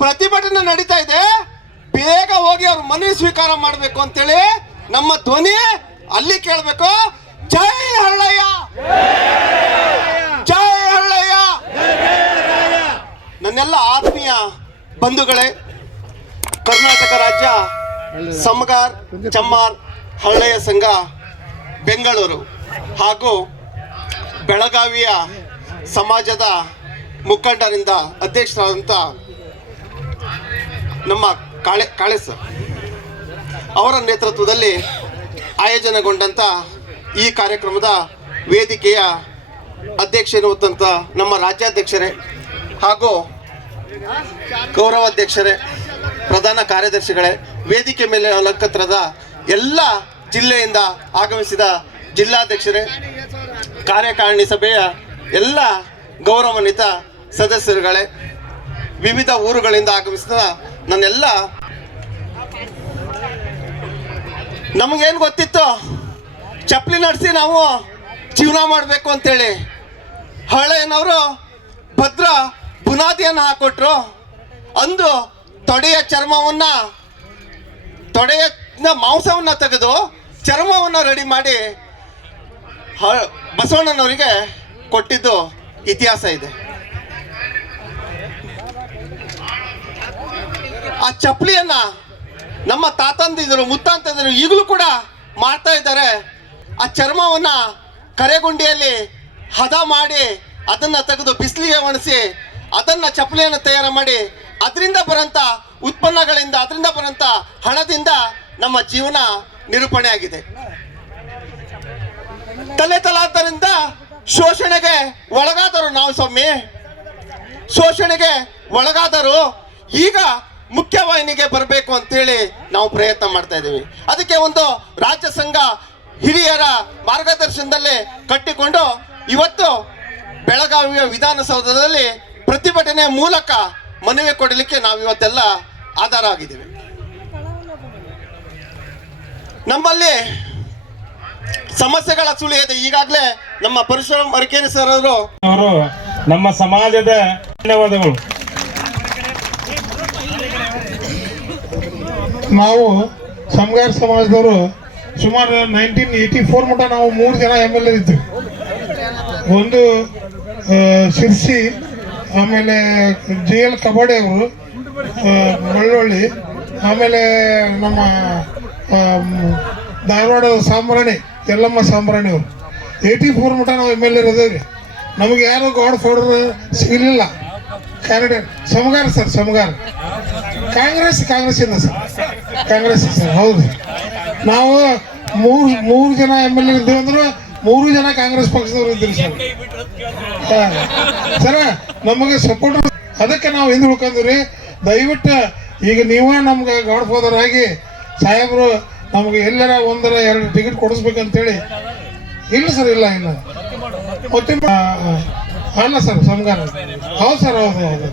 ಪ್ರತಿಭಟನೆ ನಡೀತಾ ಇದೆ. ಬೇಗ ಹೋಗಿ ಅವ್ರ ಮನವಿ ಸ್ವೀಕಾರ ಮಾಡಬೇಕು ಅಂತೇಳಿ ನಮ್ಮ ಧ್ವನಿ ಅಲ್ಲಿ ಕೇಳಬೇಕು. ಜೈ ಹರಳಯ್ಯ! ಜೈ ಹರಳಯ್ಯ! ನನ್ನೆಲ್ಲ ಆತ್ಮೀಯ ಬಂಧುಗಳೇ, ಕರ್ನಾಟಕ ರಾಜ್ಯ ಸಮಗಾರ್ ಚಮ್ಮಾರ್ ಹಳ್ಳೆಯ ಸಂಘ ಬೆಂಗಳೂರು ಹಾಗೂ ಬೆಳಗಾವಿಯ ಸಮಾಜದ ಮುಖಂಡರಿಂದ ಅಧ್ಯಕ್ಷರಾದಂಥ ನಮ್ಮ ಕಾಳೆ ಕಾಳೆ ಅವರ ನೇತೃತ್ವದಲ್ಲಿ ಆಯೋಜನೆಗೊಂಡಂಥ ಈ ಕಾರ್ಯಕ್ರಮದ ವೇದಿಕೆಯ ಅಧ್ಯಕ್ಷರಿರುವಂಥ ನಮ್ಮ ರಾಜ್ಯಾಧ್ಯಕ್ಷರೇ ಹಾಗೂ ಗೌರವಾಧ್ಯಕ್ಷರೇ, ಪ್ರಧಾನ ಕಾರ್ಯದರ್ಶಿಗಳೇ, ವೇದಿಕೆ ಮೇಲೆ ಅಲಂಕತ್ರದ ಎಲ್ಲ ಜಿಲ್ಲೆಯಿಂದ ಆಗಮಿಸಿದ ಜಿಲ್ಲಾಧ್ಯಕ್ಷರೇ, ಕಾರ್ಯಕಾರಿಣಿ ಸಭೆಯ ಎಲ್ಲ ಗೌರವಾನ್ವಿತ ಸದಸ್ಯರುಗಳೇ, ವಿವಿಧ ಊರುಗಳಿಂದ ಆಗಮಿಸಿದ ನನ್ನೆಲ್ಲ ನಮಗೇನು ಗೊತ್ತಿತ್ತು? ಚಪ್ಪಲಿ ನಡೆಸಿ ನಾವು ಜೀವನ ಮಾಡಬೇಕು ಅಂತೇಳಿ. ಹಳೆಯನವರು ಭದ್ರ ಬುನಾದಿಯನ್ನು ಹಾಕೊಟ್ರು. ಅಂದು ತೊಡೆಯ ಚರ್ಮವನ್ನ, ತೊಡೆಯ ಮಾಂಸವನ್ನ ತೆಗೆದು ಚರ್ಮವನ್ನ ರೆಡಿ ಮಾಡಿ ಬಸವಣ್ಣನವರಿಗೆ ಕೊಟ್ಟಿದ್ದು ಇತಿಹಾಸ ಇದೆ. ಆ ಚಪ್ಪಲಿಯನ್ನ ನಮ್ಮ ತಾತಂದಿದ್ರು ಮುತ್ತಾಂತಂದಿರು ಈಗಲೂ ಕೂಡ ಮಾಡ್ತಾ ಇದ್ದಾರೆ. ಆ ಚರ್ಮವನ್ನ ಕರೆಗುಂಡಿಯಲ್ಲಿ ಹದ ಮಾಡಿ ಅದನ್ನ ತೆಗೆದು ಬಿಸಿಲಿಗೆ ಒಣಸಿ ಅದನ್ನ ಚಪ್ಪಲಿಯನ್ನು ತಯಾರು ಮಾಡಿ ಅದರಿಂದ ಬರಂತ ಉತ್ಪನ್ನಗಳಿಂದ, ಅದರಿಂದ ಬರಂತ ಹಣದಿಂದ ನಮ್ಮ ಜೀವನ ನಿರೂಪಣೆ ಆಗಿದೆ ತಲೆ ತಲಾದ್ದರಿಂದ ಶೋಷಣೆಗೆ ಒಳಗಾದರು ನಾವು ಸ್ವಾಮಿ. ಶೋಷಣೆಗೆ ಒಳಗಾದರು. ಈಗ ಮುಖ್ಯವಾಹಿನಿಗೆ ಬರಬೇಕು ಅಂತೇಳಿ ನಾವು ಪ್ರಯತ್ನ ಮಾಡ್ತಾ ಇದ್ದೀವಿ. ಅದಕ್ಕೆ ಒಂದು ರಾಜ್ಯ ಸಂಘ ಹಿರಿಯರ ಮಾರ್ಗದರ್ಶನದಲ್ಲಿ ಕಟ್ಟಿಕೊಂಡು ಇವತ್ತು ಬೆಳಗಾವಿಯ ವಿಧಾನಸೌಧದಲ್ಲಿ ಪ್ರತಿಭಟನೆ ಮೂಲಕ ಮನವಿ ಕೊಡಲಿಕ್ಕೆ ನಾವು ಇವತ್ತೆಲ್ಲ ಆಧಾರ ಆಗಿದ್ದೀವಿ. ನಮ್ಮಲ್ಲಿ ಸಮಸ್ಯೆಗಳ ಸುಳಿ ಇದೆ. ಈಗಾಗಲೇ ನಮ್ಮ ಪರಶುರಾಮ್ ಅರಕೇರಿ ಸರ್ ಅವರು ಅವರು ನಮ್ಮ ಸಮಾಜದ ಧನ್ಯವಾದಗಳು. ನಾವು ಸಮಗಾರ ಸಮಾಜದವರು ಸುಮಾರು ನೈನ್ಟೀನ್ ಏಯ್ಟಿ ಫೋರ್ ಮಟ್ಟ ನಾವು ಮೂರು ಜನ ಎಂ ಎಲ್ ಎ ಇದ್ವಿ. ಒಂದು ಶಿರ್ಸಿ, ಆಮೇಲೆ ಜಿ ಎಲ್ ಕಬಾಡಿ ಅವರು ಮಳ್ಳೊಳ್ಳಿ, ಆಮೇಲೆ ನಮ್ಮ ಧಾರವಾಡ ಸಾಂಬ್ರಾಣಿ, ಯಲ್ಲಮ್ಮ ಸಾಂಬ್ರಾಣಿ ಅವರು. ಏಯ್ಟಿ ಫೋರ್ ಮಟ್ಟ ನಾವು ಎಂ ಎಲ್ ಎ ಇರೋದೇವ್ರಿ. ನಮಗೆ ಯಾರು ಗಾಡ್ ಫಾಡರ್ ಸಿಗಲಿಲ್ಲ. Candidate Samagara sir, Samagara. ಕಾಂಗ್ರೆಸ್ ಕಾಂಗ್ರೆಸ್ ಇಂದ ಸರ್. ಕಾಂಗ್ರೆಸ್ ಸರ್ ಹೌದು. ನಾವು ಮೂರು ಮೂರು ಜನ ಎಂ ಎಲ್ ಎ ಇದ್ದೀವಿ ಅಂದ್ರೆ ಮೂರು ಜನ ಕಾಂಗ್ರೆಸ್ ಪಕ್ಷದವ್ರು ಇದ್ದೀವಿ ಸರ್. ಸರ್ ಸರ ನಮಗೆ ಸಪೋರ್ಟ್ ಅದಕ್ಕೆ ನಾವು ಹಿಂದೆ ಉಳ್ಕೊಂಡ್ರಿ ದಯವಿಟ್ಟು ಈಗ ನೀವೇ ನಮ್ಗೆ ಗಾಡ್ ಫಾದರ್ ಆಗಿ ಸಾಹೇಬರು ನಮ್ಗೆ ಎಲ್ಲರ ಒಂದರ ಎರಡು ಟಿಕೆಟ್ ಕೊಡಿಸ್ಬೇಕಂತೇಳಿ. ಇಲ್ಲ ಸರ್ ಇಲ್ಲ ಇಲ್ಲ. ಅಲ್ಲ ಸರ್ ಸಂಗಾರ ಹೌದು? ಸರ್ ಹೌದು ಹೌದು.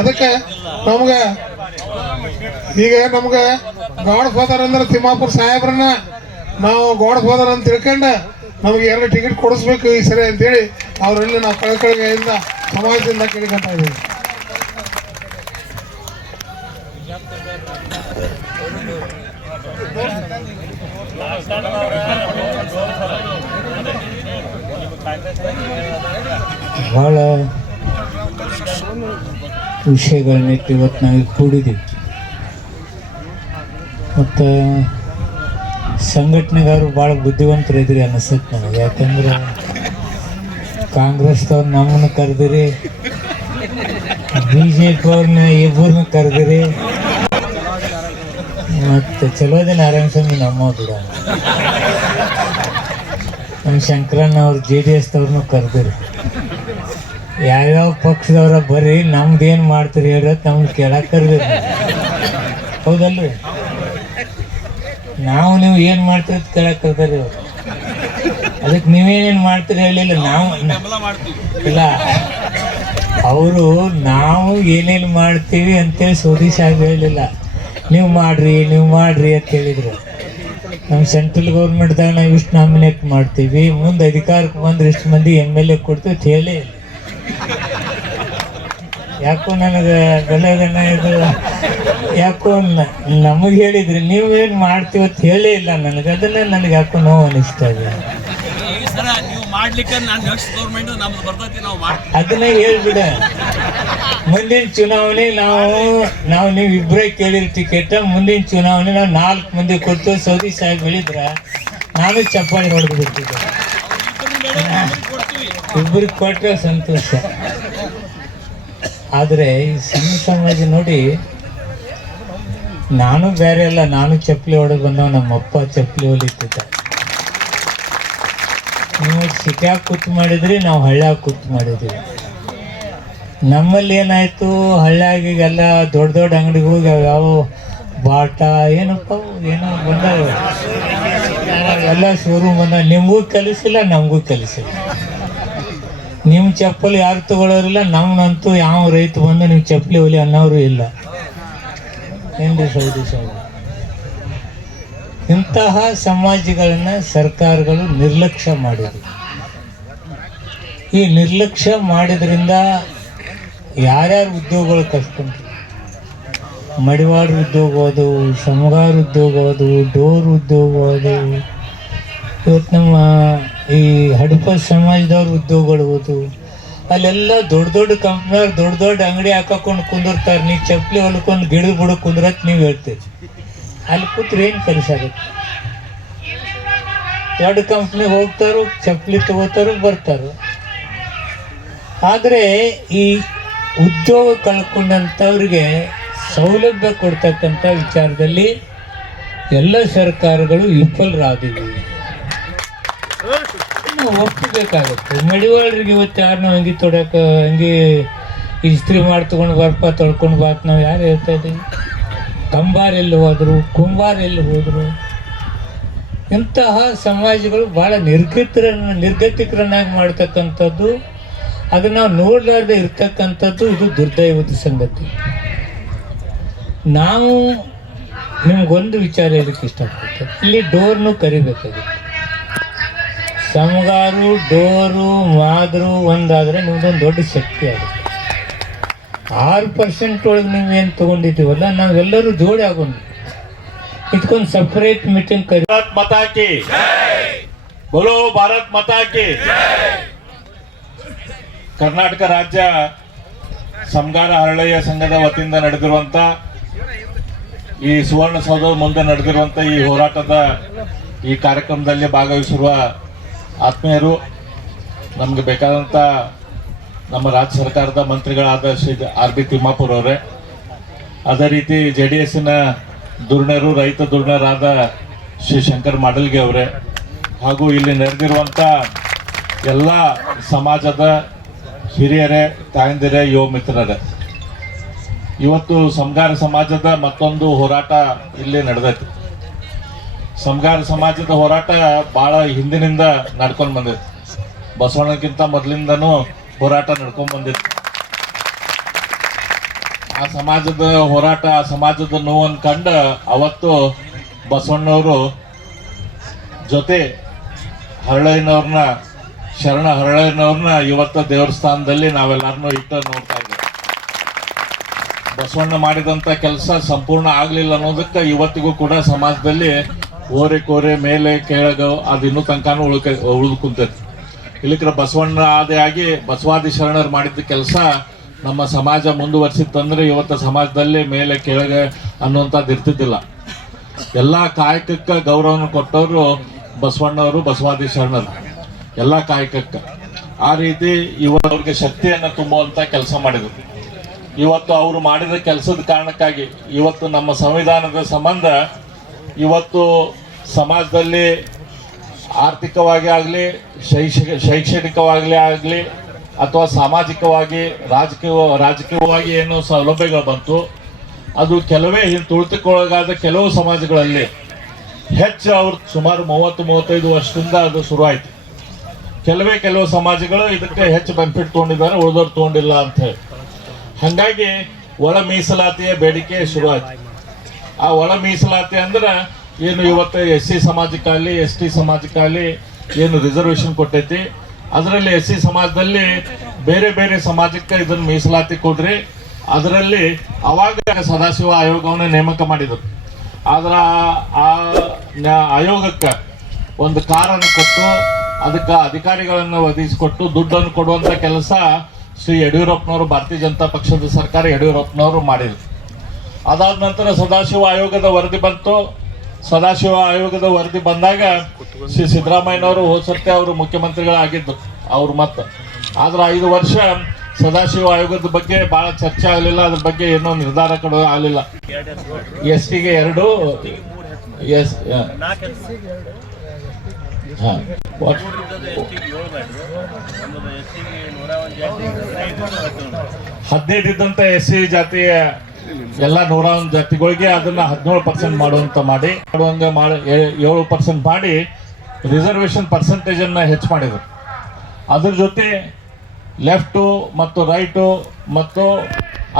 ಅದಕ್ಕೆ ನಮ್ಗೆ ಈಗ ನಮ್ಗೆ ಗಾಡ್ ಫಾದರ್ ಅಂದ್ರೆ ತಿಮ್ಮಾಪುರ ಸಾಹೇಬ್ರನ್ನ ನಾವು ಗಾಡ್ ಫಾದರ್ ಅಂತ ತಿಳ್ಕೊಂಡು ನಮಗೆ ಎರಡು ಟಿಕೆಟ್ ಕೊಡಿಸ್ಬೇಕು ಈ ಸರಿ ಅಂತೇಳಿ ಅವರಲ್ಲಿ ನಾವು ಕಳಕಳಿಗೆಯಿಂದ ಸಮಾಜದಿಂದ ಕೇಳ್ಕೊಂತ ಇದ್ದೀವಿ. ಭಾಳ ವಿಷಯಗಳನ್ನಿಟ್ಟು ಇವತ್ತು ನಾವು ಕೂಡಿದ್ದೀವಿ ಮತ್ತು ಸಂಘಟನೆಗಾರರು ಭಾಳ ಬುದ್ಧಿವಂತರಿದ್ರಿ ಅನಿಸುತ್ತೆ ನನಗೆ. ಯಾಕಂದ್ರೆ ಕಾಂಗ್ರೆಸ್ದವ್ರು ನಮ್ಮನ್ನು ಕರೆದಿರಿ ಬಿ ಜೆ ಪಿಯವ್ರನ್ನ ಇಬ್ಬರನ್ನ ಕರೆದಿರಿ. ಮತ್ತು ಚಲೋ ದಿನ ಸ್ವಾಮಿ ನಮ್ಮ ಬಿಡ ನಮ್ಮ ಶಂಕರಣ್ಣ ಅವ್ರು ಜೆ ಡಿ ಎಸ್ದವ್ರನ್ನೂ ಕರೆದಿರಿ. ಯಾವ್ಯಾವ ಪಕ್ಷದವ್ರ ಬರ್ರಿ ನಮ್ದು ಏನು ಮಾಡ್ತೀರಿ ಹೇಳೋದು ನಮ್ಗೆ ಕೇಳಕ್ಕೆ ಕರ್ದಿರಿ ಹೌದಲ್ರಿ? ನಾವು ನೀವು ಏನು ಮಾಡ್ತೀರಿ ಅಂತ ಕೇಳಕ್ಕೆ ಕರ್ದಾರಿ ಅವ್ರು ಅದಕ್ಕೆ ನೀವೇನೇನು ಮಾಡ್ತೀರಿ ಹೇಳಿಲ್ಲ, ನಾವು ಇಲ್ಲ. ಅವರು ನಾವು ಏನೇನು ಮಾಡ್ತೀವಿ ಅಂತೇಳಿ ಸೋದಿ ಸಾಹೇಬ್ ಹೇಳಿಲ್ಲ. ನೀವು ಮಾಡ್ರಿ ನೀವು ಮಾಡ್ರಿ ಅಂತ ಹೇಳಿದ್ರು. ನಮ್ಮ ಸೆಂಟ್ರಲ್ ಗೌರ್ಮೆಂಟ್ದಾಗ ನಾವು ಇಷ್ಟು ನಾಮಿನೇಟ್ ಮಾಡ್ತೀವಿ. ಮುಂದೆ ಅಧಿಕಾರಕ್ಕೆ ಬಂದ್ರೆ ಇಷ್ಟು ಮಂದಿ ಎಂ ಎಲ್ ಎ ಕೊಡ್ತೀವಿ ಹೇಳಿ ಯಾಕೋ ನನಗೆ ಬೆಲೆಗನ ಇದು ಯಾಕೋ ನಮಗೆ ಹೇಳಿದ್ರಿ ನೀವೇನು ಮಾಡ್ತೀವಿ ಅಂತ ಹೇಳೇ ಇಲ್ಲ ನನಗೆ. ಅದನ್ನೇ ನನಗೆ ಯಾಕೋ ನೋವು ಅನಿಸ್ತಾ ಇದೆ. ಅದನ್ನ ಹೇಳ್ಬಿಡ. ಮುಂದಿನ ಚುನಾವಣೆ ನಾವು ನಾವು ನೀವು ಇಬ್ಬರೇ ಕೇಳಿರ್ ಟಿಕೆಟ್ ಮುಂದಿನ ಚುನಾವಣೆ ನಾವು ನಾಲ್ಕು ಮಂದಿ ಕೊಟ್ಟು ಸೌದಿ ಸಾಹೇಬ್ ಹೇಳಿದ್ರ ನಾನು ಚಪ್ಪಾಳಿ ಹೊಡೆದು ಇಬ್ಬರಿಗೆ ಕೊಟ್ಟರೆ ಸಂತೋಷ. ಆದರೆ ಈ ಸಣ್ಣ ಸಮಾಜ ನೋಡಿ, ನಾನು ಬೇರೆ ಅಲ್ಲ, ನಾನು ಚಪ್ಪಲಿ ಹೊಡೆದು ಬಂದವ ನಮ್ಮಪ್ಪ ಚಪ್ಪಲಿ ಹೊಲಿತಿದ್ದ. ನೀವು ಸಿಟ್ಯಾಗ ಕೂತು ಮಾಡಿದ್ರಿ, ನಾವು ಹಳ್ಳ್ಯಾಗ ಕೂತು ಮಾಡಿದ್ವಿ. ನಮ್ಮಲ್ಲಿ ಏನಾಯ್ತು ಹಳ್ಳ್ಯಾಗಿಗೆಲ್ಲ ದೊಡ್ಡ ದೊಡ್ಡ ಅಂಗಡಿಗೆ ಹೋಗಿ ಯಾವ ಬಾಟ, ಏನಪ್ಪ ಏನೋ ಬಂದ ಎಲ್ಲ ಶೋರೂಮ್ ಬಂದ ನಿಮಗೂ ಕಲಿಸಿಲ್ಲ, ನಮಗೂ ಕಲಿಸಿಲ್ಲ. ನಿಮ್ಮ ಚಪ್ಪಲಿ ಯಾರು ತಗೊಳ್ಳೋರಿಲ್ಲ ನಮ್ಮನ್ನಂತೂ ಯಾವ ರೈತ ಬಂದು ನೀವು ಚಪ್ಪಲಿ ಹೊಲಿ ಅನ್ನೋರು ಇಲ್ಲ. ಏನ್ರಿ ಸೌದಿ ಇಂತಹ ಸಮಾಜಗಳನ್ನ ಸರ್ಕಾರಗಳು ನಿರ್ಲಕ್ಷ್ಯ ಮಾಡಿದ್ರು. ಈ ನಿರ್ಲಕ್ಷ್ಯ ಮಾಡಿದ್ರಿಂದ ಯಾರ್ಯಾರು ಉದ್ಯೋಗಗಳು ಕಸ್ಕೊಂಡ್ರು ಮಡಿವಾಡ ಉದ್ಯೋಗ ಹೋದವು ಸಮಗಾರ ಉದ್ಯೋಗ ಹೋದವು ಡೋರ್ ಉದ್ಯೋಗ ಹೋದವು ಇವತ್ತು ನಮ್ಮ ಈ ಹಡಪ ಸಮಾಜದವ್ರು ಉದ್ಯೋಗಗಳು ಅಲ್ಲೆಲ್ಲ ದೊಡ್ಡ ದೊಡ್ಡ ಕಂಪ್ನಿಯವ್ರು ದೊಡ್ಡ ದೊಡ್ಡ ಅಂಗಡಿ ಹಾಕೊಂಡು ಕುಂದಿರ್ತಾರೆ. ನೀವು ಚಪ್ಪಲಿ ಹೊಲ್ಕೊಂಡು ಗಿಡದ ಬುಡ ಕುಂದ್ರತ್ ನೀವು ಹೇಳ್ತೀರಿ. ಅಲ್ಲಿ ಕೂತ್ರೆ ಏನು ಆಗುತ್ತೆ? ದೊಡ್ಡ ಕಂಪ್ನಿಗೆ ಹೋಗ್ತಾರೋ ಚಪ್ಪಲಿ ತಗೋತಾರೋ, ಬರ್ತಾರೋ. ಆದರೆ ಈ ಉದ್ಯೋಗ ಕಳ್ಕೊಂಡಂಥವ್ರಿಗೆ ಸೌಲಭ್ಯ ಕೊಡ್ತಕ್ಕಂಥ ವಿಚಾರದಲ್ಲಿ ಎಲ್ಲ ಸರ್ಕಾರಗಳು ವಿಫಲರಾದಿವೆ ನಾವು ಒಪ್ಪಬೇಕಾಗುತ್ತೆ ಮಡಿವಾಳರಿಗೆ ಇವತ್ತು ಯಾರು ನಾವು ಅಂಗಿ ತೊಡಕ ಅಂಗಿ ಇಸ್ತ್ರಿ ಮಾಡಿ ತೊಗೊಂಡು ಬರ್ಪ ತೊಳ್ಕೊಂಡು ಬಾತ್ ನಾವು ಯಾರು ಹೇಳ್ತಾ ಇದ್ದೀವಿ? ಕಂಬಾರ್ ಎಲ್ಲಿ ಹೋದರು, ಕುಂಬಾರ್ ಎಲ್ಲಿ ಹೋದರು? ಇಂತಹ ಸಮಾಜಗಳು ಭಾಳ ನಿರ್ಗತರ ನಿರ್ಗತಿಕರನ್ನಾಗಿ ಮಾಡ್ತಕ್ಕಂಥದ್ದು ಅದನ್ನ ನಾವು ನೋಡಲಾರ್ದೆ ಇರ್ತಕ್ಕಂಥದ್ದು ಇದು ದುರ್ದೈವದ ಸಂಗತಿ. ನಾವು ನಿಮ್ಗೊಂದು ವಿಚಾರ ಹೇಳಕ್ಕೆ ಇಷ್ಟಪಡ್ತೇವೆ ಇಲ್ಲಿ ಡೋರ್ನು ಕರಿಬೇಕಾಗುತ್ತೆ. ಸಮಗಾರು ಡೋರು, ಮಾದರು ಒಂದಾದರೆ ನಿಮ್ದೊಂದು ದೊಡ್ಡ ಶಕ್ತಿ ಆಗುತ್ತೆ ಆರು ಪರ್ಸೆಂಟ್ ಒಳಗೆ ನೀವೇನು ತಗೊಂಡಿದ್ದೀವಲ್ಲ, ನಾವೆಲ್ಲರೂ ಜೋಡಿ ಆಗೋಣ. ಇದಕ್ಕೊಂದು ಸಪ್ರೇಟ್ ಮೀಟಿಂಗ್ ಕರಿ. ಭಾರತ್ ಹಾಕಿ ಬಲೋ ಭಾರತ್ ಮತ ಹಾಕಿ ಕರ್ನಾಟಕ ರಾಜ್ಯ ಸಮಗಾರ ಹರಳಯ್ಯ ಸಂಘದ ವತಿಯಿಂದ ನಡೆದಿರುವಂತ ಈ ಸುವರ್ಣಸೌಧದ ಮುಂದೆ ನಡೆದಿರುವಂತ ಈ ಹೋರಾಟದ ಈ ಕಾರ್ಯಕ್ರಮದಲ್ಲಿ ಭಾಗವಹಿಸಿರುವ ಆತ್ಮೀಯರು, ನಮಗೆ ಬೇಕಾದಂಥ ನಮ್ಮ ರಾಜ್ಯ ಸರ್ಕಾರದ ಮಂತ್ರಿಗಳಾದ ಶ್ರೀ ಆರ್ ಬಿ ತಿಮ್ಮಾಪುರ್ ಅವರೇ. ಅದೇ ರೀತಿ ಜೆ ಡಿ ಎಸ್ಸಿನ ದುರ್ಣರು ರೈತ ದುರ್ಣರಾದ ಶ್ರೀ ಶಂಕರ್ ಮಾಡಲ್ಗೆ ಅವರೇ. ಹಾಗೂ ಇಲ್ಲಿ ನೆರೆದಿರುವಂಥ ಎಲ್ಲ ಸಮಾಜದ ಹಿರಿಯರೇ, ತಾಯಂದಿರೇ, ಯುವ ಮಿತ್ರರೇ. ಇವತ್ತು ಸಮಗಾರ ಸಮಾಜದ ಮತ್ತೊಂದು ಹೋರಾಟ ಇಲ್ಲಿ ನಡೆದೈತಿ. ಸಮಗಾರ ಸಮಾಜದ ಹೋರಾಟ ಭಾಳ ಹಿಂದಿನಿಂದ ನಡ್ಕೊಂಡು ಬಂದೈತಿ ಬಸವಣ್ಣಕ್ಕಿಂತ ಮೊದಲಿಂದನೂ ಹೋರಾಟ ನಡ್ಕೊಂಡು ಬಂದಿತ್ತು. ಆ ಸಮಾಜದ ಹೋರಾಟ, ಆ ಸಮಾಜದ ನೋವನ್ನು ಕಂಡ ಅವತ್ತು ಬಸವಣ್ಣವರು ಜೊತೆ ಹರಳಯ್ಯನವ್ರನ್ನ, ಶರಣ ಹರಳಯ್ಯನವ್ರನ್ನ ಇವತ್ತು ದೇವಸ್ಥಾನದಲ್ಲಿ ನಾವೆಲ್ಲರನ್ನೂ ಇಟ್ಟು ನೋಡ್ತಾ ಇದ್ದೀವಿ ಬಸವಣ್ಣ ಮಾಡಿದಂಥ ಕೆಲಸ ಸಂಪೂರ್ಣ ಆಗಲಿಲ್ಲ ಅನ್ನೋದಕ್ಕೆ ಇವತ್ತಿಗೂ ಕೂಡ ಸಮಾಜದಲ್ಲಿ ಓರೆ ಕೋರೆ ಮೇಲೆ ಕೆಳಗ ಅದು ಇನ್ನೂ ತನಕನೂ ಉಳ್ಕ ಉಳಿದು ಕುಂತೈತಿ ಇಲ್ಲಿಕ್ರ ಬಸವಣ್ಣ ಆದೇ ಬಸವಾದಿ ಶರಣರು ಮಾಡಿದ ಕೆಲಸ ನಮ್ಮ ಸಮಾಜ ಮುಂದುವರಿಸಿತ್ತಂದ್ರೆ ಇವತ್ತು ಸಮಾಜದಲ್ಲಿ ಮೇಲೆ ಕೆಳಗೆ ಅನ್ನುವಂಥದ್ದು ಇರ್ತಿದ್ದಿಲ್ಲ. ಎಲ್ಲ ಕಾಯಕಕ್ಕೆ ಗೌರವನ ಕೊಟ್ಟವರು ಬಸವಣ್ಣವರು, ಬಸವಾದಿ ಶರಣರು. ಎಲ್ಲ ಕಾಯಕಕ್ಕೆ. ಆ ರೀತಿ ಇವರವ್ರಿಗೆ ಶಕ್ತಿಯನ್ನು ತುಂಬುವಂಥ ಕೆಲಸ ಮಾಡಿದರು. ಇವತ್ತು ಅವರು ಮಾಡಿದ ಕೆಲಸದ ಕಾರಣಕ್ಕಾಗಿ ಇವತ್ತು ನಮ್ಮ ಸಂವಿಧಾನದ ಸಂಬಂಧ ಇವತ್ತು ಸಮಾಜದಲ್ಲಿ ಆರ್ಥಿಕವಾಗಿ ಆಗಲಿ ಶೈಕ್ಷಣಿಕ ಶೈಕ್ಷಣಿಕವಾಗಲಿ ಆಗಲಿ, ಅಥವಾ ಸಾಮಾಜಿಕವಾಗಿ, ರಾಜಕೀಯ, ರಾಜಕೀಯವಾಗಿ ಏನು ಸೌಲಭ್ಯಗಳು ಬಂತು, ಅದು ಕೆಲವೇ ತುಳಿತಕ್ಕೊಳಗಾದ ಕೆಲವು ಸಮಾಜಗಳಲ್ಲಿ ಹೆಚ್ಚು ಅವ್ರು ಸುಮಾರು ಮೂವತ್ತು, ಮೂವತ್ತೈದು ವರ್ಷದಿಂದ ಅದು ಶುರುವಾಯಿತು. ಕೆಲವೇ ಕೆಲವು ಸಮಾಜಗಳು ಇದಕ್ಕೆ ಹೆಚ್ಚು ಬೆನಿಫಿಟ್ ತೊಗೊಂಡಿದ್ದಾರೆ, ಉಳಿದವ್ರು ತೊಗೊಂಡಿಲ್ಲ ಅಂತ ಹೇಳಿ. ಹಾಗಾಗಿ ಒಳ ಮೀಸಲಾತಿಯ ಬೇಡಿಕೆ ಶುರುವಾಯ್ತು. ಆ ಒಳ ಮೀಸಲಾತಿ ಅಂದ್ರೆ ಏನು ಇವತ್ತು ಎಸ್ ಸಿ ಸಮಾಜಕ್ಕಾಗಲಿ ಎಸ್ ಟಿ ಸಮಾಜಕ್ಕಾಗಲಿ ಏನು ರಿಸರ್ವೇಶನ್ ಕೊಟ್ಟೈತಿ. ಅದರಲ್ಲಿ ಎಸ್ ಸಿ ಸಮಾಜದಲ್ಲಿ ಬೇರೆ ಬೇರೆ ಸಮಾಜಕ್ಕೆ ಇದನ್ನು ಮೀಸಲಾತಿ ಕೊಡ್ರಿ. ಅದರಲ್ಲಿ ಅವಾಗ ಸದಾಶಿವ ಆಯೋಗವನ್ನು ನೇಮಕ ಮಾಡಿದರು. ಆದ್ರೆ ಆ- ಆಯೋಗಕ್ಕೆ ಒಂದು ಕಾರನ್ನು ಕೊಟ್ಟು ಅದಕ್ಕೆ ಅಧಿಕಾರಿಗಳನ್ನು ಒದಗಿಸಿಕೊಟ್ಟು ದುಡ್ಡನ್ನು ಕೊಡುವಂಥ ಕೆಲಸ ಶ್ರೀ ಯಡಿಯೂರಪ್ಪನವರು, ಭಾರತೀಯ ಜನತಾ ಪಕ್ಷದ ಸರ್ಕಾರ ಯಡಿಯೂರಪ್ಪನವರು ಮಾಡಿದರು. ಅದಾದ ನಂತರ ಸದಾಶಿವ ಆಯೋಗದ ವರದಿ ಬಂತು. ಸದಾಶಿವ ಆಯೋಗದ ವರದಿ ಬಂದಾಗ ಶ್ರೀ ಸಿದ್ದರಾಮಯ್ಯನವರು ಹೋದ ಸರ್ತಿ ಅವರು ಮುಖ್ಯಮಂತ್ರಿಗಳಾಗಿದ್ದು, ಅವ್ರು ಮತ್ತೆ. ಆದ್ರೆ ಐದು ವರ್ಷ ಸದಾಶಿವ ಆಯೋಗದ ಬಗ್ಗೆ ಬಹಳ ಚರ್ಚೆ ಆಗಲಿಲ್ಲ, ಅದ್ರ ಬಗ್ಗೆ ಏನೋ ನಿರ್ಧಾರ ಕೊಡೋ ಆಗಲಿಲ್ಲ. ಎಸ್ ಟಿಗೆ ಎರಡು ಎಸ್ ಹದಿನೈದು ಇದ್ದಂತ ಎಸ್ ಸಿ ಜಾತಿಯ ಎಲ್ಲ ನೂರ ಒಂದು ಜಾತಿಗಳಿಗೆ ಅದನ್ನ ಹದಿನೇಳು ಪರ್ಸೆಂಟ್ ಮಾಡುವಂತ ಮಾಡಿ, ಮಾಡುವಂಗ ಮಾಡಿ ಏಳು ಪರ್ಸೆಂಟ್ ಮಾಡಿ ರಿಸರ್ವೇಶನ್ ಪರ್ಸೆಂಟೇಜ್ ಅನ್ನ ಹೆಚ್ಚು ಮಾಡಿದರು. ಅದ್ರ ಜೊತೆ ಲೆಫ್ಟು ಮತ್ತು ರೈಟು ಮತ್ತು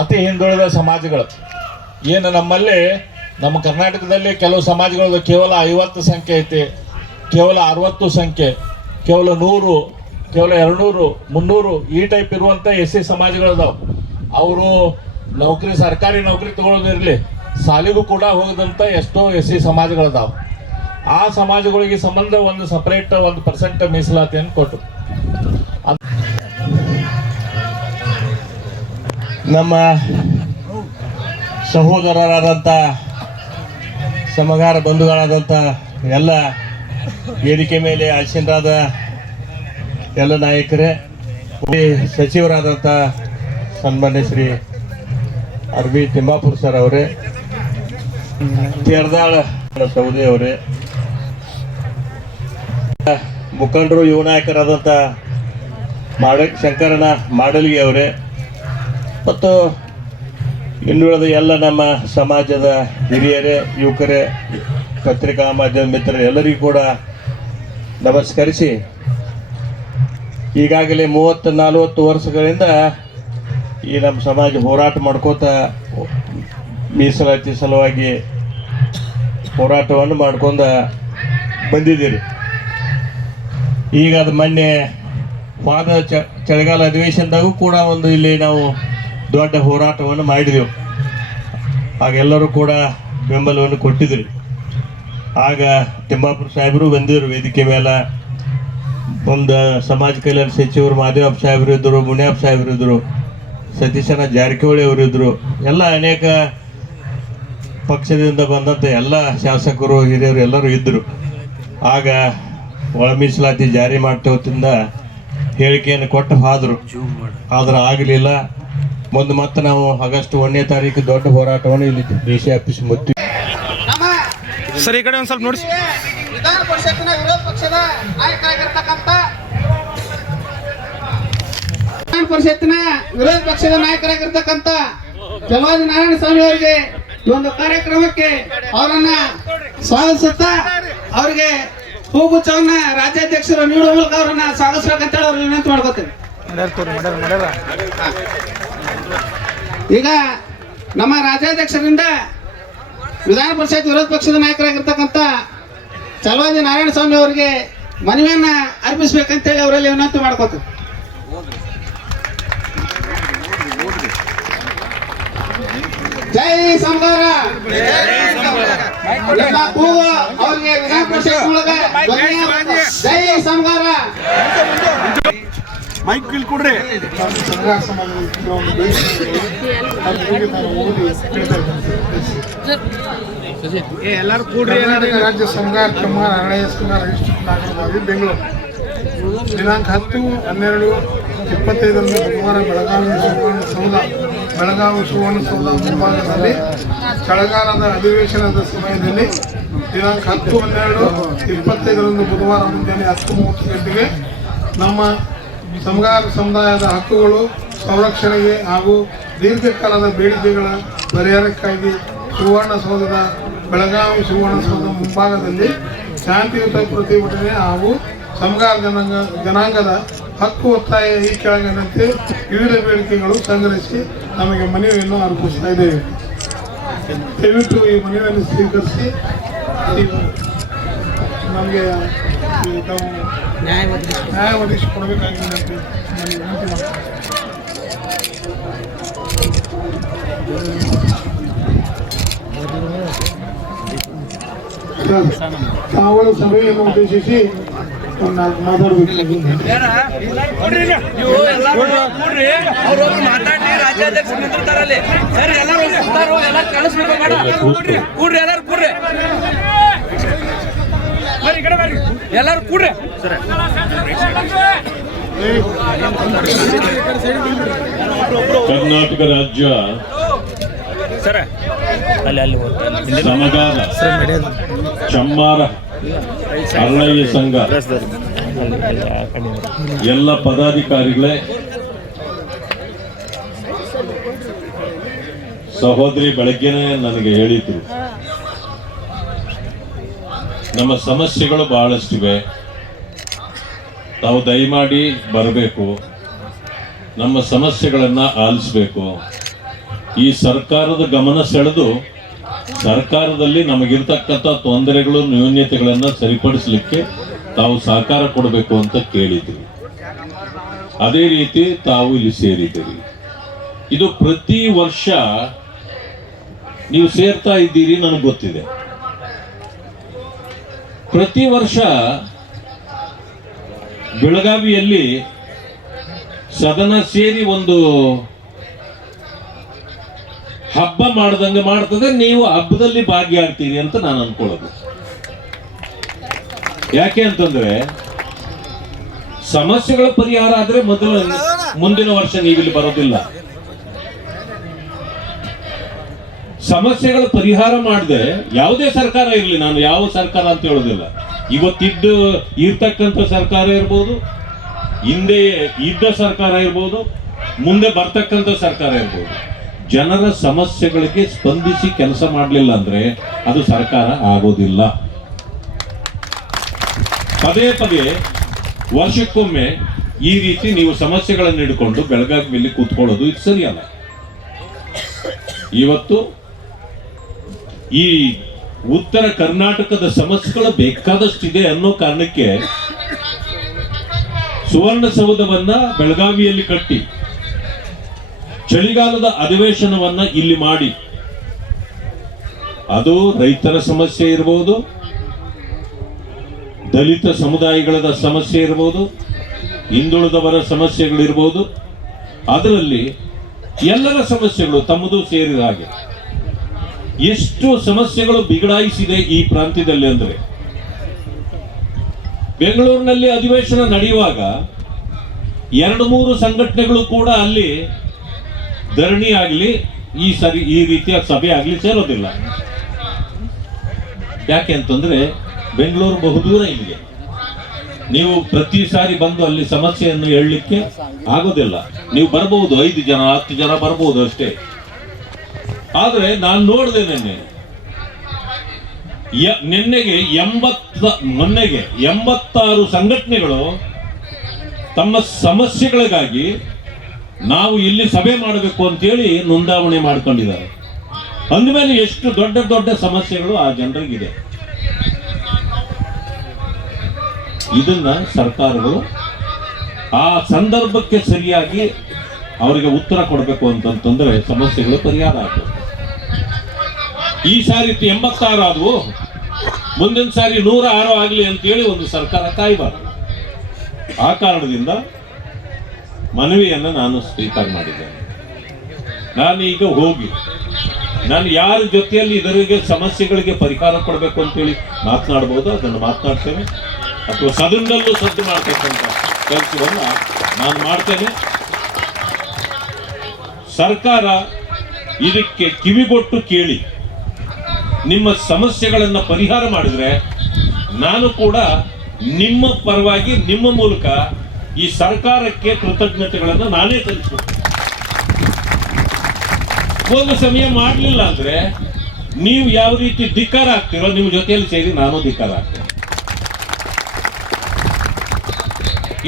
ಅತಿ ಹಿಂದುಳಿದ ಸಮಾಜಗಳು. ಏನು ನಮ್ಮಲ್ಲಿ, ನಮ್ಮ ಕರ್ನಾಟಕದಲ್ಲಿ ಕೆಲವು ಸಮಾಜಗಳದ್ದು ಕೇವಲ ಐವತ್ತು ಸಂಖ್ಯೆ ಐತಿ, ಕೇವಲ ಅರವತ್ತು ಸಂಖ್ಯೆ, ಕೇವಲ ನೂರು, ಕೇವಲ ಎರಡುನೂರು, ಮುನ್ನೂರು ಈ ಟೈಪ್ ಇರುವಂಥ ಎಸ್ ಸಿ ಸಮಾಜಗಳದಾವ. ಅವರು ನೌಕರಿ, ಸರ್ಕಾರಿ ನೌಕರಿ ತಗೊಳ್ಳೋದಿರಲಿ ಸಾಲಿಗೂ ಕೂಡ ಹೋಗದಂಥ ಎಷ್ಟೋ ಎಸ್ ಸಿ ಸಮಾಜಗಳದಾವ. ಆ ಸಮಾಜಗಳಿಗೆ ಸಂಬಂಧ ಒಂದು ಸಪರೇಟ್ ಒಂದು ಪರ್ಸೆಂಟ್ ಮೀಸಲಾತಿಯನ್ನು ಕೊಟ್ಟು. ನಮ್ಮ ಸಹೋದರರಾದಂಥ ಸಮಗಾರ ಬಂಧುಗಳಾದಂಥ ಎಲ್ಲ ವೇದಿಕೆ ಮೇಲೆ ಆಸೀನರಾದ ಎಲ್ಲ ನಾಯಕರೇ ಸಚಿವರಾದಂಥ ಸನ್ಮಾನ್ಯ ಶ್ರೀ ಅರವಿ ತಿಮ್ಮಾಪುರ್ ಸರ್ ಅವರೇ. ತೇರ್ದಾಳ ಸೌದಿ ಅವರೇ. ಮುಖಂಡರು, ಯುವ ನಾಯಕರಾದಂಥ ಮಾಡ ಶಂಕರನ ಮಾಡಲಿಗೆ ಅವರೇ. ಮತ್ತು ಇನ್ನುಳಿದ ಎಲ್ಲ ನಮ್ಮ ಸಮಾಜದ ಹಿರಿಯರೇ, ಯುವಕರೇ, ಪತ್ರಿಕಾ ಮಾಧ್ಯಮ ಮಿತ್ರರು, ಎಲ್ಲರಿಗೂ ಕೂಡ ನಮಸ್ಕರಿಸಿ. ಈಗಾಗಲೇ ಮೂವತ್ತು, ನಲವತ್ತು ವರ್ಷಗಳಿಂದ ಈ ನಮ್ಮ ಸಮಾಜ ಹೋರಾಟ ಮಾಡ್ಕೋತ ಮೀಸಲಾತಿ ಸಲುವಾಗಿ ಹೋರಾಟವನ್ನು ಮಾಡ್ಕೊಂಡ ಬಂದಿದ್ದೀರಿ. ಈಗ ಅದು ಮೊನ್ನೆ ವಾದ ಚ, ಚಳಿಗಾಲ ಅಧಿವೇಶನದಾಗೂ ಕೂಡ ಒಂದು ಇಲ್ಲಿ ನಾವು ದೊಡ್ಡ ಹೋರಾಟವನ್ನು ಮಾಡಿದೆವು. ಆಗ ಎಲ್ಲರೂ ಕೂಡ ಬೆಂಬಲವನ್ನು ಕೊಟ್ಟಿದ್ರು. ಆಗ ತಿಮ್ಮಾಪುರ ಸಾಹೇಬರು ಬಂದಿದ್ರು ವೇದಿಕೆ ಮೇಲೆ. ಒಂದು ಸಮಾಜ ಕಲ್ಯಾಣ ಸಚಿವರು ಮಾದೇವಪ್ಪ ಸಾಹೇಬರು ಇದ್ದರು ಮುನಿಯಪ್ಪ ಸಾಹೇಬರು ಇದ್ದರು ಸತೀಶನ ಜಾರಕಿಹೊಳಿ ಅವರು ಇದ್ದರು ಎಲ್ಲ ಅನೇಕ ಪಕ್ಷದಿಂದ ಬಂದಂಥ ಎಲ್ಲ ಶಾಸಕರು ಹಿರಿಯರು ಎಲ್ಲರೂ ಇದ್ದರು ಆಗ ಒಳ ಮೀಸಲಾತಿ ಜಾರಿ ಮಾಡ್ತಿಂದ ಹೇಳಿಕೆಯನ್ನು ಕೊಟ್ಟು ಹಾದ್ರು. ಆದ್ರೆ ಆಗಲಿಲ್ಲ. ಮುಂದೆ ಮತ್ತೆ ನಾವು ಆಗಸ್ಟ್ ಒಂದನೇ ತಾರೀಕು ದೊಡ್ಡ ಹೋರಾಟವನ್ನು ಇಲ್ಲಿ ಡಿ ಸಿ ಆಫೀಸ್ ಮುತ್ತಿ ಸರ್ ಈ ಕಡೆ ಒಂದು ಸ್ವಲ್ಪ ನೋಡಿ. ವಿಧಾನ ಪರಿಷತ್ತಿನ ವಿರೋಧ ಪಕ್ಷದ ನಾಯಕರಾಗಿರ್ತಕ್ಕಂಥ ಪರಿಷತ್ತಿನ ವಿರೋಧ ಪಕ್ಷದ ನಾಯಕರಾಗಿರ್ತಕ್ಕಂಥ ಚಲವಾದಿ ನಾರಾಯಣ ಸ್ವಾಮಿ ಅವರಿಗೆ ಒಂದು ಕಾರ್ಯಕ್ರಮಕ್ಕೆ ಅವರನ್ನ ಸ್ವಾಗತಿಸುತ್ತಾ ಅವರಿಗೆ ಹೂಗುಚ್ಛವನ್ನ ರಾಜ್ಯಾಧ್ಯಕ್ಷರು ನೀಡುವ ಮೂಲಕ ಅವರನ್ನ ಸ್ವಾಗತಿಸ್ಬೇಕಂತೇಳಿ ಅವ್ರಿಗೆ ವಿನಂತಿ ಮಾಡ್ಕೋತೇನೆ. ಈಗ ನಮ್ಮ ರಾಜ್ಯಾಧ್ಯಕ್ಷರಿಂದ ವಿಧಾನ ಪರಿಷತ್ ವಿರೋಧ ಪಕ್ಷದ ನಾಯಕರಾಗಿರ್ತಕ್ಕಂಥ ಚಲವಾದಿ ನಾರಾಯಣ ಸ್ವಾಮಿ ಅವರಿಗೆ ಮನವಿಯನ್ನ ಅರ್ಪಿಸ್ಬೇಕಂತೇಳಿ ಅವರಲ್ಲಿ ವಿನಂತಿ ಮಾಡ್ಕೋತೀವಿ ಜೈ ಸಂಬಾರ. ಎಲ್ಲ ಕೂಗು ಅವರಿಗೆ ವಿಧಾನ ಪರಿಷತ್ ಮೂಲಕ ಜೈ ಸಂಬಾರ. ಮೈಕ್ ಇಲ್ಲಿ ಕೊಡ್ರಿ ಎಲ್ಲಾರು ಕೂಡ್ರಿ ರಾಜ್ಯ ಸಂಘ ರಿಜಿಸ್ಟ್ರೇಷನ್ ಬೆಂಗಳೂರು. ದಿನಾಂಕ ಹತ್ತು ಹನ್ನೆರಡು ಇಪ್ಪತ್ತೈದರಂದು ಬುಧವಾರ ಬೆಳಗಾವಿ ಸುವರ್ಣಸೌಧ ಬೆಳಗಾವಿ ಸುವರ್ಣಸೌಧ ಮುಂಭಾಗದಲ್ಲಿ ಚಳಿಗಾಲದ ಅಧಿವೇಶನದ ಸಮಯದಲ್ಲಿ ದಿನಾಂಕ ಹತ್ತು ಹನ್ನೆರಡು, ಇಪ್ಪತ್ತೈದರಂದು ಬುಧವಾರ ಮುಂಜಾನೆ ಹತ್ತು ಮೂವತ್ತು ಗಂಟೆಗೆ ನಮ್ಮ ಸಮಗಾರ ಸಮುದಾಯದ ಹಕ್ಕುಗಳು ಸಂರಕ್ಷಣೆಗೆ ಹಾಗೂ ದೀರ್ಘಕಾಲದ ಬೇಡಿಕೆಗಳ ಪರಿಹಾರಕ್ಕಾಗಿ ಸುವರ್ಣಸೌಧದ ಬೆಳಗಾವಿ ಸುವರ್ಣಸೌಧ ಮುಂಭಾಗದಲ್ಲಿ ಶಾಂತಿಯುತ ಪ್ರತಿಭಟನೆ ಹಾಗೂ ಸಮಗಾರ ಜನಾಂಗ ಜನಾಂಗದ ಹಕ್ಕು ಒತ್ತಾಯ ಈ ಕೆಳಗಿನಂತೆ ವಿವಿಧ ಬೇಡಿಕೆಗಳು ಸಂಗ್ರಹಿಸಿ ನಮಗೆ ಮನವಿಯನ್ನು ಅರ್ಪಿಸ್ತಾ ಇದ್ದೇವೆ ದಯವಿಟ್ಟು ಈ ಮನವಿಯನ್ನು ಸ್ವೀಕರಿಸಿ ನಮಗೆ ತಾವು ನ್ಯಾಯ ಒದಗಿಸಿ ಕೊಡಬೇಕಾಗಿದೆ. ಸರ್, ಸಭೆಯನ್ನು ಉದ್ದೇಶಿಸಿ ರಾಜ್ಯಾಧ್ಯಕ್ಷ ನಿಂತಿರ್ತಾರಲ್ಲಿ ಸರ್ ಎಲ್ಲರೂ ಅಲ್ಲಿ ಎಲ್ಲ ಕಳಿಸ್ಬೇಕು ಮೇಡಮ್ ಕೂಡ್ರಿ ಕೂಡ್ರಿ ಎಲ್ಲರೂ ಕೂಡ್ರಿ ಎಲ್ಲರೂ ಕೂಡ್ರಿ ಕರ್ನಾಟಕ ರಾಜ್ಯ ಸಮಗಾರ ಚಮ್ಮಾರ. ಅರಳಯ್ಯ ಸಂಘ. ಎಲ್ಲ ಪದಾಧಿಕಾರಿಗಳೇ, ಸಹೋದರಿ ಬೆಳಗ್ಗೆನೆ ನನಗೆ ಹೇಳಿದ್ರು. ನಮ್ಮ ಸಮಸ್ಯೆಗಳು ಬಹಳಷ್ಟಿವೆ. ತಾವು ದಯಮಾಡಿ ಬರಬೇಕು. ನಮ್ಮ ಸಮಸ್ಯೆಗಳನ್ನ ಆಲಿಸಬೇಕು. ಈ ಸರ್ಕಾರದ ಗಮನ ಸೆಳೆದು ಸರ್ಕಾರದಲ್ಲಿ ನಮಗಿರ್ತಕ್ಕಂಥ ತೊಂದರೆಗಳು ನ್ಯೂನ್ಯತೆಗಳನ್ನು ಸರಿಪಡಿಸಲಿಕ್ಕೆ ತಾವು ಸಹಕಾರ ಕೊಡಬೇಕು ಅಂತ ಕೇಳಿದ್ರಿ ಅದೇ ರೀತಿ ತಾವು ಇಲ್ಲಿ ಸೇರಿದ್ದೀರಿ. ಇದು ಪ್ರತಿ ವರ್ಷ ನೀವು ಸೇರ್ತಾ ಇದ್ದೀರಿ ನನಗೆ ಗೊತ್ತಿದೆ. ಪ್ರತಿ ವರ್ಷ ಬೆಳಗಾವಿಯಲ್ಲಿ ಸದನ ಸೇರಿ ಒಂದು ಹಬ್ಬ ಮಾಡ್ದಂಗೆ ಮಾಡ್ತದೆ, ನೀವು ಹಬ್ಬದಲ್ಲಿ ಭಾಗಿಯಾಗ್ತೀರಿ ಅಂತ ನಾನು ಅನ್ಕೊಳ್ಳೋದು. ಯಾಕೆ ಅಂತಂದ್ರೆ, ಸಮಸ್ಯೆಗಳ ಪರಿಹಾರ ಆದ್ರೆ ಮೊದಲ ಮುಂದಿನ ವರ್ಷ ನೀವಿಲ್ಲಿ ಬರೋದಿಲ್ಲ. ಸಮಸ್ಯೆಗಳ ಪರಿಹಾರ ಮಾಡದೆ ಯಾವುದೇ ಸರ್ಕಾರ ಇರಲಿ, ನಾನು ಯಾವ ಸರ್ಕಾರ ಅಂತ ಹೇಳೋದಿಲ್ಲ. ಇವತ್ತಿದ್ದು ಇರ್ತಕ್ಕಂಥ ಸರ್ಕಾರ ಇರ್ಬೋದು ಹಿಂದೆ ಇದ್ದ ಸರ್ಕಾರ ಇರ್ಬೋದು, ಮುಂದೆ ಬರ್ತಕ್ಕಂಥ ಸರ್ಕಾರ ಇರ್ಬೋದು. ಜನರ ಸಮಸ್ಯೆಗಳಿಗೆ ಸ್ಪಂದಿಸಿ ಕೆಲಸ ಮಾಡಲಿಲ್ಲ ಅಂದ್ರೆ ಅದು ಸರ್ಕಾರ ಆಗೋದಿಲ್ಲ. ಪದೇ ಪದೇ ವರ್ಷಕ್ಕೊಮ್ಮೆ ಈ ರೀತಿ ನೀವು ಸಮಸ್ಯೆಗಳನ್ನು ಹಿಡ್ಕೊಂಡು ಬೆಳಗಾವಿಯಲ್ಲಿ ಕೂತ್ಕೊಳ್ಳೋದು ಇದು ಸರಿಯಲ್ಲ. ಇವತ್ತು ಈ ಉತ್ತರ ಕರ್ನಾಟಕದ ಸಮಸ್ಯೆಗಳು ಬೇಕಾದಷ್ಟಿದೆ ಅನ್ನೋ ಕಾರಣಕ್ಕೆ ಸುವರ್ಣಸೌಧವನ್ನ ಬೆಳಗಾವಿಯಲ್ಲಿ ಕಟ್ಟಿ ಚಳಿಗಾಲದ ಅಧಿವೇಶನವನ್ನ ಇಲ್ಲಿ ಮಾಡಿ. ಅದು ರೈತರ ಸಮಸ್ಯೆ ಇರಬಹುದು ದಲಿತ ಸಮುದಾಯಗಳದ ಸಮಸ್ಯೆ ಇರಬಹುದು ಹಿಂದುಳಿದವರ ಸಮಸ್ಯೆಗಳಿರ್ಬೋದು. ಅದರಲ್ಲಿ ಎಲ್ಲರ ಸಮಸ್ಯೆಗಳು ತಮ್ಮದು ಸೇರಿದ ಹಾಗೆ. ಎಷ್ಟು ಸಮಸ್ಯೆಗಳು ಬಿಗಡಾಯಿಸಿದೆ ಈ ಪ್ರಾಂತ್ಯದಲ್ಲಿ ಅಂದ್ರೆ, ಬೆಂಗಳೂರಿನಲ್ಲಿ ಅಧಿವೇಶನ ನಡೆಯುವಾಗ ಎರಡು ಮೂರು ಸಂಘಟನೆಗಳು ಕೂಡ ಅಲ್ಲಿ ಧರಣಿ ಆಗಲಿ, ಈ ಸರಿ, ಈ ರೀತಿಯ ಸಭೆ ಆಗಲಿ ಸೇರೋದಿಲ್ಲ. ಯಾಕೆ ಅಂತಂದ್ರೆ, ಬೆಂಗಳೂರು ಬಹುದೂರ ಇಲ್ಲಿಗೆ ನೀವು ಪ್ರತಿ ಸಾರಿ ಬಂದು ಅಲ್ಲಿ ಸಮಸ್ಯೆಯನ್ನು ಹೇಳಲಿಕ್ಕೆ ಆಗೋದಿಲ್ಲ. ನೀವು ಬರಬಹುದು ಐದು ಜನ, ಹತ್ತು ಜನ ಬರಬಹುದು ಅಷ್ಟೇ. ಆದ್ರೆ ನಾನು ನೋಡಿದೆ ನಿನ್ನೆ. ನಿನ್ನೆಗೆ ಎಂಬತ್ತ, ಮೊನ್ನೆಗೆ ಎಂಬತ್ತಾರು ಸಂಘಟನೆಗಳು ತಮ್ಮ ಸಮಸ್ಯೆಗಳಿಗಾಗಿ ನಾವು ಇಲ್ಲಿ ಸಭೆ ಮಾಡಬೇಕು ಅಂತೇಳಿ ನೋಂದಾವಣೆ ಮಾಡ್ಕೊಂಡಿದ್ದಾರೆ. ಅಂದಮೇಲೆ ಎಷ್ಟು ದೊಡ್ಡ ದೊಡ್ಡ ಸಮಸ್ಯೆಗಳು ಆ ಜನರಿಗಿದೆ. ಇದನ್ನ ಸರ್ಕಾರಗಳು ಆ ಸಂದರ್ಭಕ್ಕೆ ಸರಿಯಾಗಿ ಅವರಿಗೆ ಉತ್ತರ ಕೊಡಬೇಕು ಅಂತಂತಂದ್ರೆ ಸಮಸ್ಯೆಗಳು ಪರಿಹಾರ ಆಗ್ತದೆ ಈ ಸಾರಿ ಎಂಬತ್ತಾರು ಆದವು. ಮುಂದಿನ ಸಾರಿ ನೂರ ಆರು ಆಗಲಿ ಅಂತೇಳಿ ಒಂದು ಸರ್ಕಾರ ಕಾಯಬಾರದು. ಆ ಕಾರಣದಿಂದ ಮನವಿಯನ್ನು ನಾನು ಸ್ವೀಕಾರ ಮಾಡಿದ್ದೇನೆ. ಈಗ ಹೋಗಿ, ನಾನು ಯಾರ ಜೊತೆಯಲ್ಲಿ ಇದರಿಗೆ ಸಮಸ್ಯೆಗಳಿಗೆ ಪರಿಹಾರ ಕೊಡಬೇಕು ಅಂತೇಳಿ ಮಾತನಾಡಬಹುದು ಅದನ್ನು ಮಾತನಾಡ್ತೇನೆ. ಅಥವಾ ಸದನದಲ್ಲೂ ಸದ್ದು ಮಾಡ್ತಕ್ಕಂಥ ಕೆಲಸವನ್ನು ನಾನು ಮಾಡ್ತೇನೆ. ಸರ್ಕಾರ ಇದಕ್ಕೆ ಕಿವಿಗೊಟ್ಟು ಕೇಳಿ, ನಿಮ್ಮ ಸಮಸ್ಯೆಗಳನ್ನ ಪರಿಹಾರ ಮಾಡಿದರೆ ನಾನು ಕೂಡ ನಿಮ್ಮ ಪರವಾಗಿ ನಿಮ್ಮ ಮೂಲಕ ಈ ಸರ್ಕಾರಕ್ಕೆ ಕೃತಜ್ಞತೆಗಳನ್ನು ನಾನೇ ಸಲ್ಲಿಸ್ಬೇಕು ಒಂದು ಸಮಯ ಮಾಡಲಿಲ್ಲ ಅಂದ್ರೆ ನೀವು ಯಾವ ರೀತಿ ಧಿಕ್ಕಾರ ಆಗ್ತೀರೋ ನಿಮ್ಮ ಜೊತೆಯಲ್ಲಿ ಸೇರಿ ನಾನು ಧಿಕ್ಕಾರ ಆಗ್ತೇನೆ.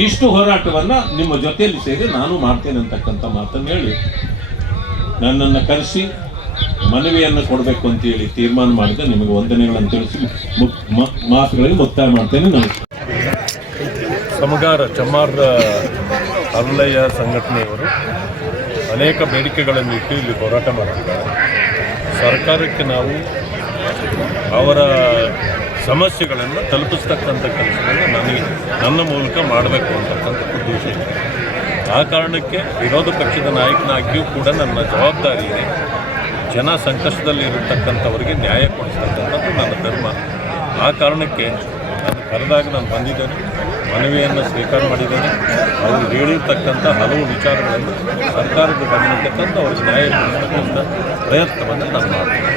ಇಷ್ಟು ಹೋರಾಟವನ್ನ ನಿಮ್ಮ ಜೊತೆಯಲ್ಲಿ ಸೇರಿ ನಾನು ಮಾಡ್ತೇನೆ ಅಂತಕ್ಕಂಥ ಮಾತನ್ನು ಹೇಳಿ ನನ್ನನ್ನು ಕರೆಸಿ ಮನವಿಯನ್ನು ಕೊಡಬೇಕು ಅಂತ ಹೇಳಿ ತೀರ್ಮಾನ ಮಾಡಿದ ನಿಮಗೆ ವಂದನೆಗಳನ್ನು ತಿಳಿಸಿ ಮಾತುಗಳಿಗೆ ಮುಕ್ತಾಯ ಮಾಡ್ತೇನೆ ನಮಸ್ಕಾರ ಸಮಗಾರ ಚಮ್ಮಾರ್ ಅರಳಯ್ಯ ಸಂಘಟನೆಯವರು ಅನೇಕ ಬೇಡಿಕೆಗಳನ್ನು ಇಟ್ಟು ಇಲ್ಲಿ ಹೋರಾಟ ಮಾಡ್ತಿದ್ದಾರೆ. ಸರ್ಕಾರಕ್ಕೆ ನಾವು ಅವರ ಸಮಸ್ಯೆಗಳನ್ನು ತಲುಪಿಸ್ತಕ್ಕಂಥ ಕೆಲಸವನ್ನು ನನಗೆ ನನ್ನ ಮೂಲಕ ಮಾಡಬೇಕು ಅಂತಕ್ಕಂಥ ಉದ್ದೇಶ ಇದೆ. ಆ ಕಾರಣಕ್ಕೆ ವಿರೋಧ ಪಕ್ಷದ ನಾಯಕನಾಗಿಯೂ ಕೂಡ ನನ್ನ ಜವಾಬ್ದಾರಿ ಇದೆ. ಜನ ಸಂಕಷ್ಟದಲ್ಲಿ ಇರತಕ್ಕಂಥವರಿಗೆ ನ್ಯಾಯ ಕೊಡಿಸ್ತಕ್ಕಂಥದ್ದು ನನ್ನ ಧರ್ಮ. ಆ ಕಾರಣಕ್ಕೆ ನಾನು ಕರೆದಾಗ ನಾನು ಬಂದಿದ್ದೇನೆ. ಮನವಿಯನ್ನು ಸ್ವೀಕಾರ ಮಾಡಿದ್ದೇನೆ ಅವರು ಹೇಳಿರ್ತಕ್ಕಂಥ ಹಲವು ವಿಚಾರಗಳನ್ನು ಸರ್ಕಾರದ ಗಮನಕ್ಕೆ ತಂದು ಅವರಿಗೆ ನ್ಯಾಯ ಕೊಡಿಸ್ತಕ್ಕಂಥ ಪ್ರಯತ್ನವನ್ನು ನಾನು ಮಾಡ್ತೀನಿ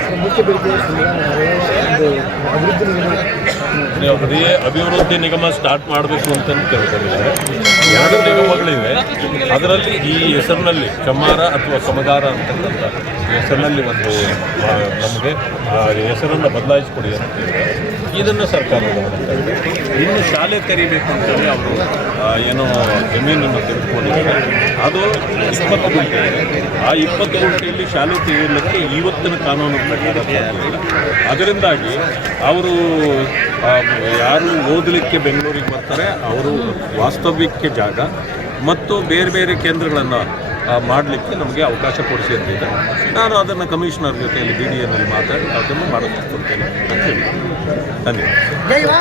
ಅದೇ ಅಭಿವೃದ್ಧಿ ನಿಗಮ ಸ್ಟಾರ್ಟ್ ಮಾಡಬೇಕು ಅಂತ ಕೇಳ್ತಾರೆ ಎರಡು ನಿಗಮಗಳಿವೆ. ಅದರಲ್ಲಿ ಈ ಹೆಸರಿನಲ್ಲಿ ಚಮ್ಮಾರ ಅಥವಾ ಸಮಗಾರ ಅಂತಕ್ಕಂಥ ಹೆಸರಿನಲ್ಲಿ ಒಂದು ನಮಗೆ ಹೆಸರನ್ನು ಬದಲಾಯಿಸಿಕೊಡಿ ಅಂತ ಇದನ್ನು ಸರ್ಕಾರ. ಇನ್ನು ಶಾಲೆ ತೆರೀಬೇಕು ಅಂತೇಳಿ ಅವರು ಏನೋ ಜಮೀನನ್ನು ತೆಗೆದುಕೊಂಡಿದ್ದಾರೆ. ಅದು ಇಪ್ಪತ್ತು ಆ ಇಪ್ಪತ್ತು ಗಂಟೆಯಲ್ಲಿ ಶಾಲೆ ತೆಗೆಯಲಿಕ್ಕೆ ಇವತ್ತಿನ ಕಾನೂನು ಪ್ರಕಾರ ಅದರಿಂದಾಗಿ ಅವರು ಯಾರು ಓದಲಿಕ್ಕೆ ಬೆಂಗಳೂರಿಗೆ ಬರ್ತಾರೆ, ಅವರು ವಾಸ್ತವ್ಯಕ್ಕೆ ಜಾಗ ಮತ್ತು ಬೇರೆ ಬೇರೆ ಕೇಂದ್ರಗಳನ್ನು ಮಾಡಲಿಕ್ಕೆ ನಮಗೆ ಅವಕಾಶ ಕೊಡಿಸಿ ಅಂತಿದೆ ನಾನು ಅದನ್ನು ಕಮಿಷನರ್ ಜೊತೆಯಲ್ಲಿ ಬಿ ಡಿ ಎನಲ್ಲಿ ಮಾತಾಡಿ, ಅದನ್ನು ಮಾಡಿಸ್ಕೊಡ್ತೇನೆ ಅಂತ ಹೇಳಿ. ಧನ್ಯವಾದ.